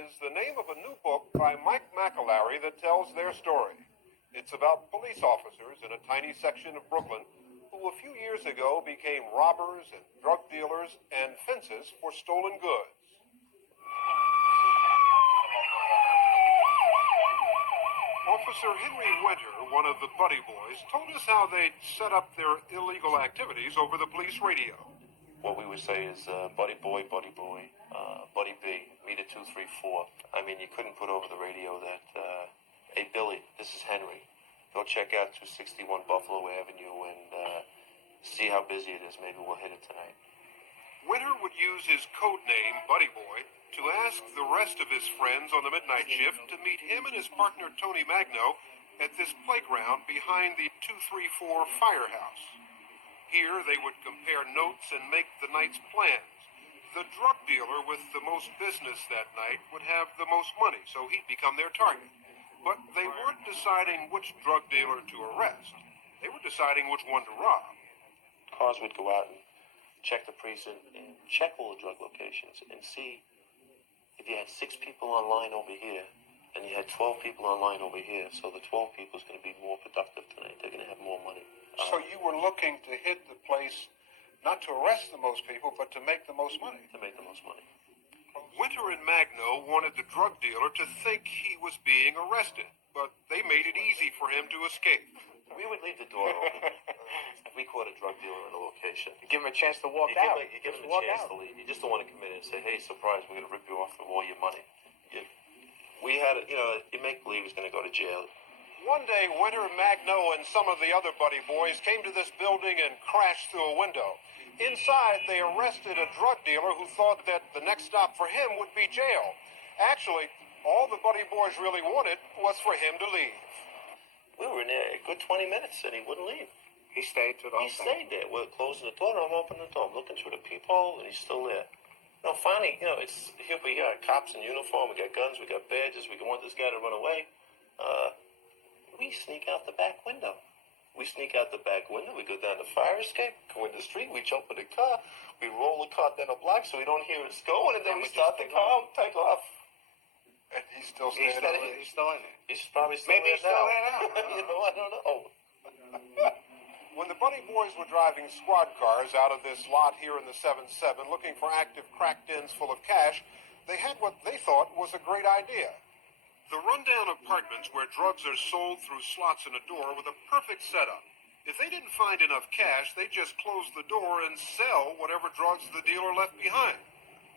is the name of a new book by Mike McAlary that tells their story. It's about police officers in a tiny section of Brooklyn who a few years ago became robbers and drug dealers and fences for stolen goods. Officer Henry Winter, one of the Buddy Boys, told us how they'd set up their illegal activities over the police radio. What we would say is Buddy Boy, Buddy B, meter 234. I mean, you couldn't put over the radio that, hey, Billy, this is Henry. Go check out 261 Buffalo Avenue and see how busy it is. Maybe we'll hit it tonight. Winter would use his code name, Buddy Boy, to ask the rest of his friends on the midnight shift to meet him and his partner, Tony Magno, at this playground behind the 234 firehouse. Here, they would compare notes and make the night's plans. The drug dealer with the most business that night would have the most money, so he'd become their target. But they weren't deciding which drug dealer to arrest. They were deciding which one to rob. Cars would go out and check the precinct and check all the drug locations and see if you had 6 people online over here and you had 12 people online over here. So the 12 people is going to be more productive tonight. They're going to have more money. So you were looking to hit the place, not to arrest the most people, but to make the most money. To make the most money. Winter and Magno wanted the drug dealer to think he was being arrested, but they made it easy for him to escape. We would leave the door open. If we caught a drug dealer in a location, you give him a chance to walk out. You give him a chance to leave. You just don't want to come in and say, hey, surprise, we're going to rip you off of all your money. We had, you make believe he's going to go to jail. One day, Winter, Magno, and some of the other Buddy Boys came to this building and crashed through a window. Inside, they arrested a drug dealer who thought that the next stop for him would be jail. Actually, all the Buddy Boys really wanted was for him to leave. We were in there a good 20 minutes, and he wouldn't leave. He stayed to the whole He stayed there. We're closing the door, and I'm opening the door. I'm looking through the peephole, and he's still there. Finally, it's here we are, cops in uniform. We got guns, we got badges. We want this guy to run away. We sneak out the back window. We go down the fire escape, go in the street, we jump in the car, we roll the car down the block so we don't hear us going, and then we start the car and take off. And he's still standing there. He's still in there. He's probably still Maybe there he's still now. there now. I don't know. When the Buddy Boys were driving squad cars out of this lot here in the 7-7 looking for active crack dens full of cash, they had what they thought was a great idea. The rundown apartments where drugs are sold through slots in a door were the perfect setup. If they didn't find enough cash, they'd just close the door and sell whatever drugs the dealer left behind.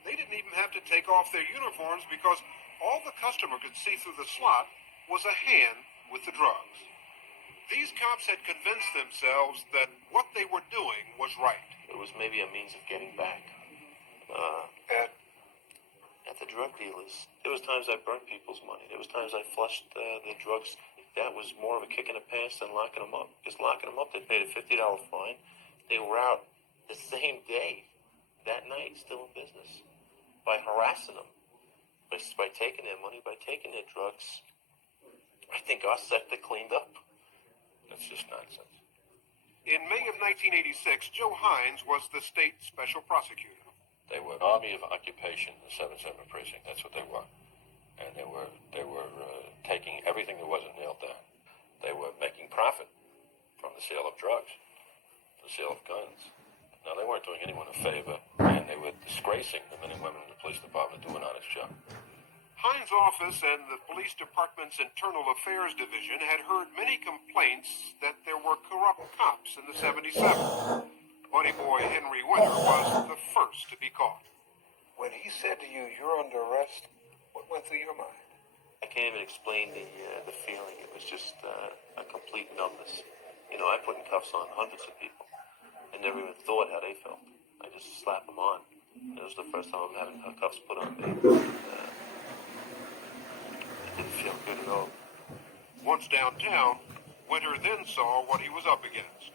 They didn't even have to take off their uniforms because all the customer could see through the slot was a hand with the drugs. These cops had convinced themselves that what they were doing was right. It was maybe a means of getting back. At the drug dealers, there was times I burnt people's money. There was times I flushed the drugs. That was more of a kick in the pants than locking them up. Just locking them up, they paid a $50 fine. They were out the same day, that night, still in business. By harassing them, by taking their money, by taking their drugs, I think our sector cleaned up. That's just nonsense. In May of 1986, Joe Hines was the state special prosecutor. They were an army of occupation, the 7-7 precinct. That's what they were. And they were taking everything that wasn't nailed down. They were making profit from the sale of drugs, the sale of guns. Now, they weren't doing anyone a favor, and they were disgracing the men and women in the police department doing an honest job. Hines' office and the police department's internal affairs division had heard many complaints that there were corrupt cops in the 77. Buddy Boy Henry Winter was the first to be caught. When he said to you, "You're under arrest," what went through your mind? I can't even explain the feeling. It was just a complete numbness. I put in cuffs on hundreds of people. I never even thought how they felt. I just slapped them on. It was the first time I'm having cuffs put on me. It didn't feel good at all. Once downtown, Winter then saw what he was up against.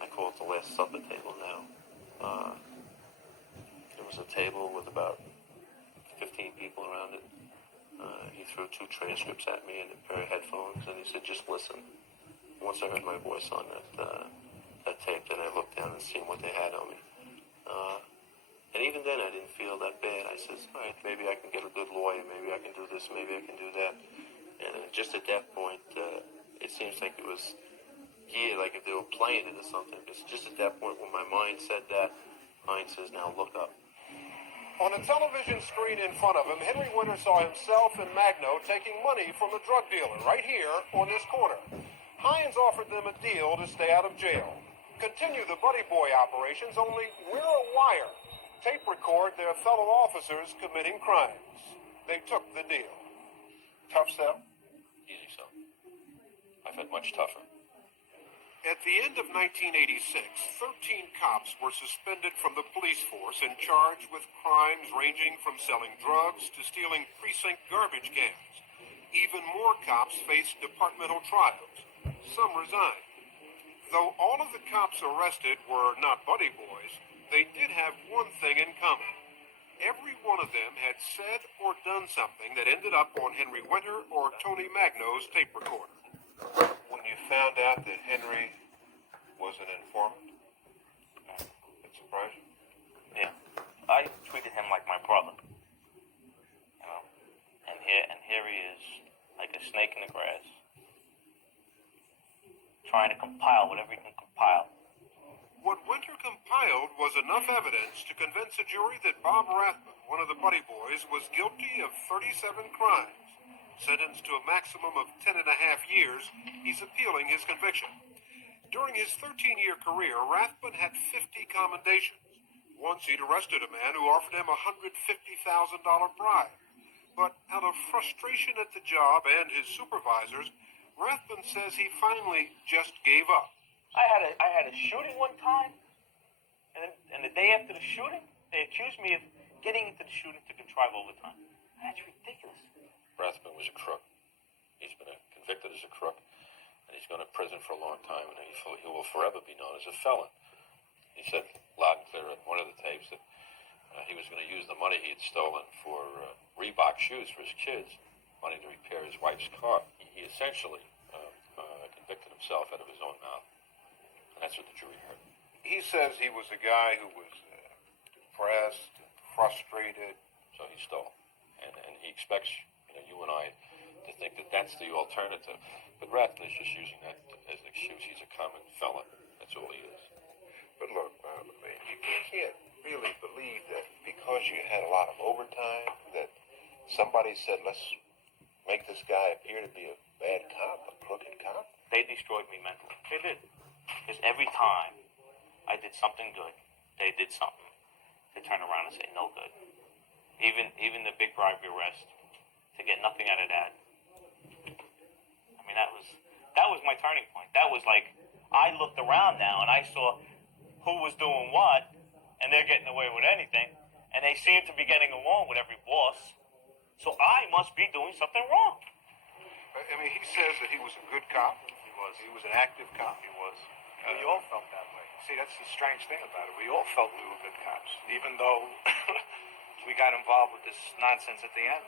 I call it the Last Supper table now. There was a table with about 15 people around it. He threw 2 transcripts at me and a pair of headphones, and he said, "Just listen." Once I heard my voice on that tape, then I looked down and seen what they had on me. And even then, I didn't feel that bad. I said, all right, maybe I can get a good lawyer. this, maybe I can do that. And just at that point, it seems like it was geared, like if they were playing it or something. It's just at that point when my mind said that, mine says, now look up. On a television screen in front of him, Henry Winter saw himself and Magno taking money from the drug dealer right here on this corner. Hines offered them a deal to stay out of jail. Continue the Buddy Boy operations, only wear a wire. Tape record their fellow officers committing crimes. They took the deal. Tough sell. Easy sell. I've had much tougher. At the end of 1986, 13 cops were suspended from the police force and charged with crimes ranging from selling drugs to stealing precinct garbage cans. Even more cops faced departmental trials. Some resigned. Though all of the cops arrested were not Buddy Boys, they did have one thing in common. Every one of them had said or done something that ended up on Henry Winter or Tony Magno's tape recorder. When you found out that Henry was an informant, it surprised you? Yeah, I treated him like my brother, you know, and here he is, like a snake in the grass, trying to compile whatever he can compile. What Winter compiled was enough evidence to convince a jury that Bob Rathman, one of the Buddy Boys, was guilty of 37 crimes. Sentenced to a maximum of 10.5 years, he's appealing his conviction. During his 13-year career, Rathman had 50 commendations. Once he'd arrested a man who offered him a $150,000 bribe. But out of frustration at the job and his supervisors, Rathman says he finally just gave up. I had a shooting one time, and the day after the shooting, they accused me of getting into the shooting to contrive overtime. That's ridiculous. Rathman was a crook. He's been convicted as a crook, and he's gone to prison for a long time, and he will forever be known as a felon. He said loud and clear on one of the tapes that he was going to use the money he had stolen for Reebok shoes for his kids, money to repair his wife's car. He essentially convicted himself out of his own mouth, and that's what the jury heard. He says he was a guy who was depressed, frustrated. So he stole, and he expects you and I to think that that's the alternative. But Rathman is just using that as an excuse. He's a common felon. That's all he is. But look, man, you can't really believe that because you had a lot of overtime that somebody said, let's make this guy appear to be a bad cop, a crooked cop. They destroyed me mentally. They did. Because every time I did something good, they did something to turn around and say no good. Even the big bribery arrest, to get nothing out of that. I mean, that was my turning point. That was like, I looked around now and I saw who was doing what, and they're getting away with anything, and they seem to be getting along with every boss. So I must be doing something wrong. I mean, he says that he was a good cop. He was. He was an active cop. He was. We all felt that way. See, that's the strange thing about it. We all felt we were good cops, even though we got involved with this nonsense at the end.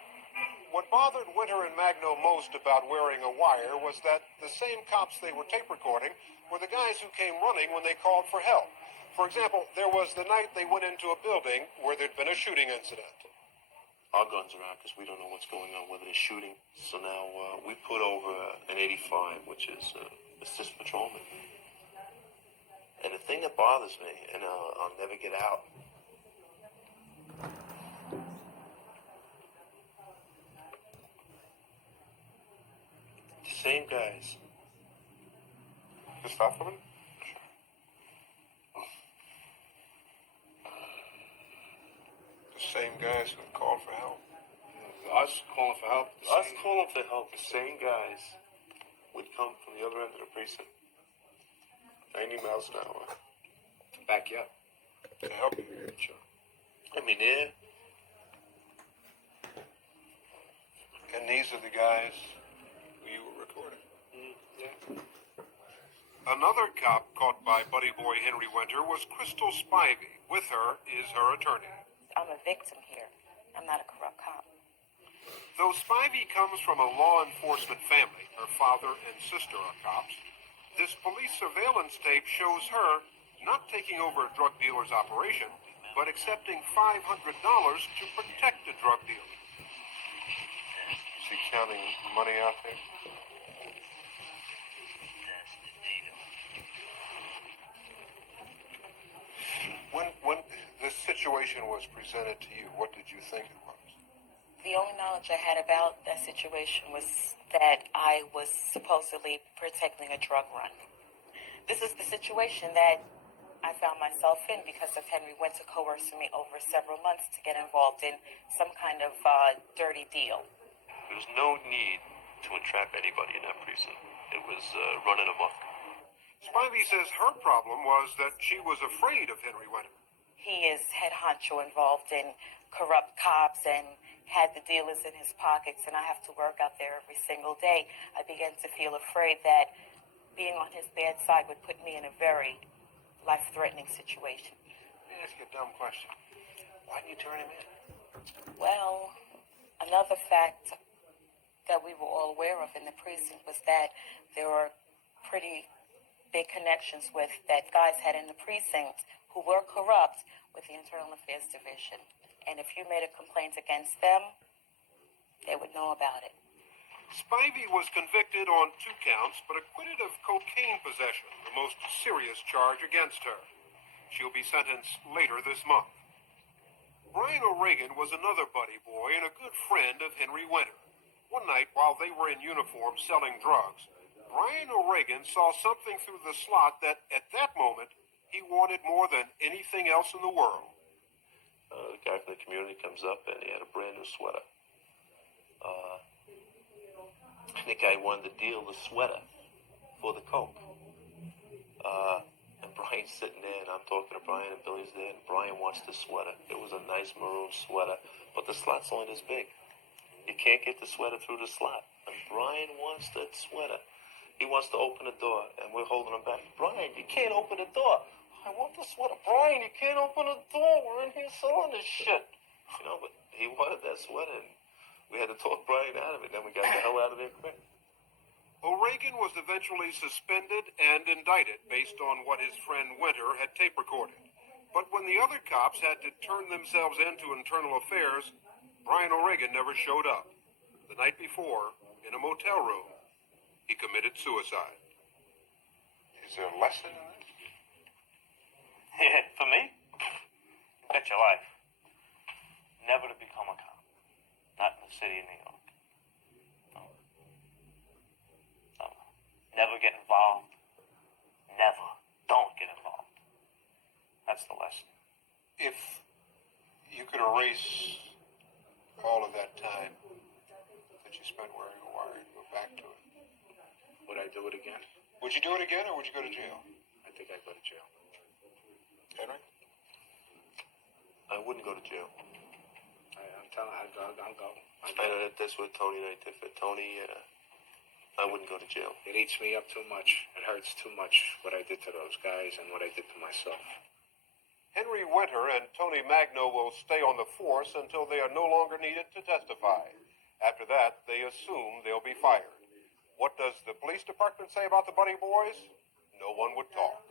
What bothered Winter and Magno most about wearing a wire was that the same cops they were tape recording were the guys who came running when they called for help. For example, there was the night they went into a building where there'd been a shooting incident. Our guns are out because we don't know what's going on, whether they're shooting. So now we put over an 85, which is assist patrolman. And the thing that bothers me, and I'll never get out, the same guys. Just stop for a minute. The same guys who called for help. Us calling for help. Us calling for help, the same guys would come from the other end of the precinct. 90 miles an hour. To back you up. To help you. Sure. I mean, yeah. And these are the guys who you were recording. Yeah. Another cop caught by Buddy Boy Henry Winter was Crystal Spivey. With her is her attorney. I'm a victim here. I'm not a corrupt cop. Though Spivey comes from a law enforcement family, her father and sister are cops, this police surveillance tape shows her not taking over a drug dealer's operation, but accepting $500 to protect the drug dealer. counting money out there? When this situation was presented to you, what did you think it was? The only knowledge I had about that situation was that I was supposedly protecting a drug run. This is the situation that I found myself in because of Henry Winter coercing me over several months to get involved in some kind of dirty deal. There was no need to entrap anybody in that precinct. It was running amok. Spivey says her problem was that she was afraid of Henry Winter. He is head honcho involved in corrupt cops and had the dealers in his pockets, and I have to work out there every single day. I began to feel afraid that being on his bad side would put me in a very life-threatening situation. Let me ask you a dumb question. Why didn't you turn him in? Well, another fact that we were all aware of in the precinct was that there were pretty big connections with that guys had in the precinct who were corrupt with the Internal Affairs Division. And if you made a complaint against them, they would know about it. Spivey was convicted on 2 counts, but acquitted of cocaine possession, the most serious charge against her. She'll be sentenced later this month. Brian O'Regan was another buddy boy and a good friend of Henry Winter. One night, while they were in uniform selling drugs, Brian O'Regan saw something through the slot that, at that moment, he wanted more than anything else in the world. The guy from the community comes up and he had a brand new sweater. The guy wanted to deal the sweater for the coke. And Brian's sitting there, and I'm talking to Brian, and Billy's there, and Brian wants the sweater. It was a nice maroon sweater, but the slot's only this big. You can't get the sweater through the slot. And Brian wants that sweater. He wants to open the door, and we're holding him back. Brian, you can't open the door. I want the sweater. Brian, you can't open the door. We're in here selling this shit. You know, but he wanted that sweater, and we had to talk Brian out of it. Then we got the hell out of there quick. O'Regan was eventually suspended and indicted based on what his friend Winter had tape recorded. But when the other cops had to turn themselves into Internal Affairs, Brian O'Regan never showed up. The night before, in a motel room, he committed suicide. Is there a lesson in this? Yeah, for me, bet your life. Never to become a cop. Not in the city of New York. No. No. Never get involved. Never. Don't get involved. That's the lesson. If you could erase all of that time that you spent wearing a wire and go back to it, Would I do it again? would you do it again or would you go to jail? I think I'd go to jail. Henry? I wouldn't go to jail. I'm telling you, I'll go. I know that's what Tony and I differ. Tony, I wouldn't go to jail. It eats me up too much. It hurts too much what I did to those guys and what I did to myself. Henry Winter and Tony Magno will stay on the force until they are no longer needed to testify. After that, they assume they'll be fired. What does the police department say about the Buddy Boys? No one would talk.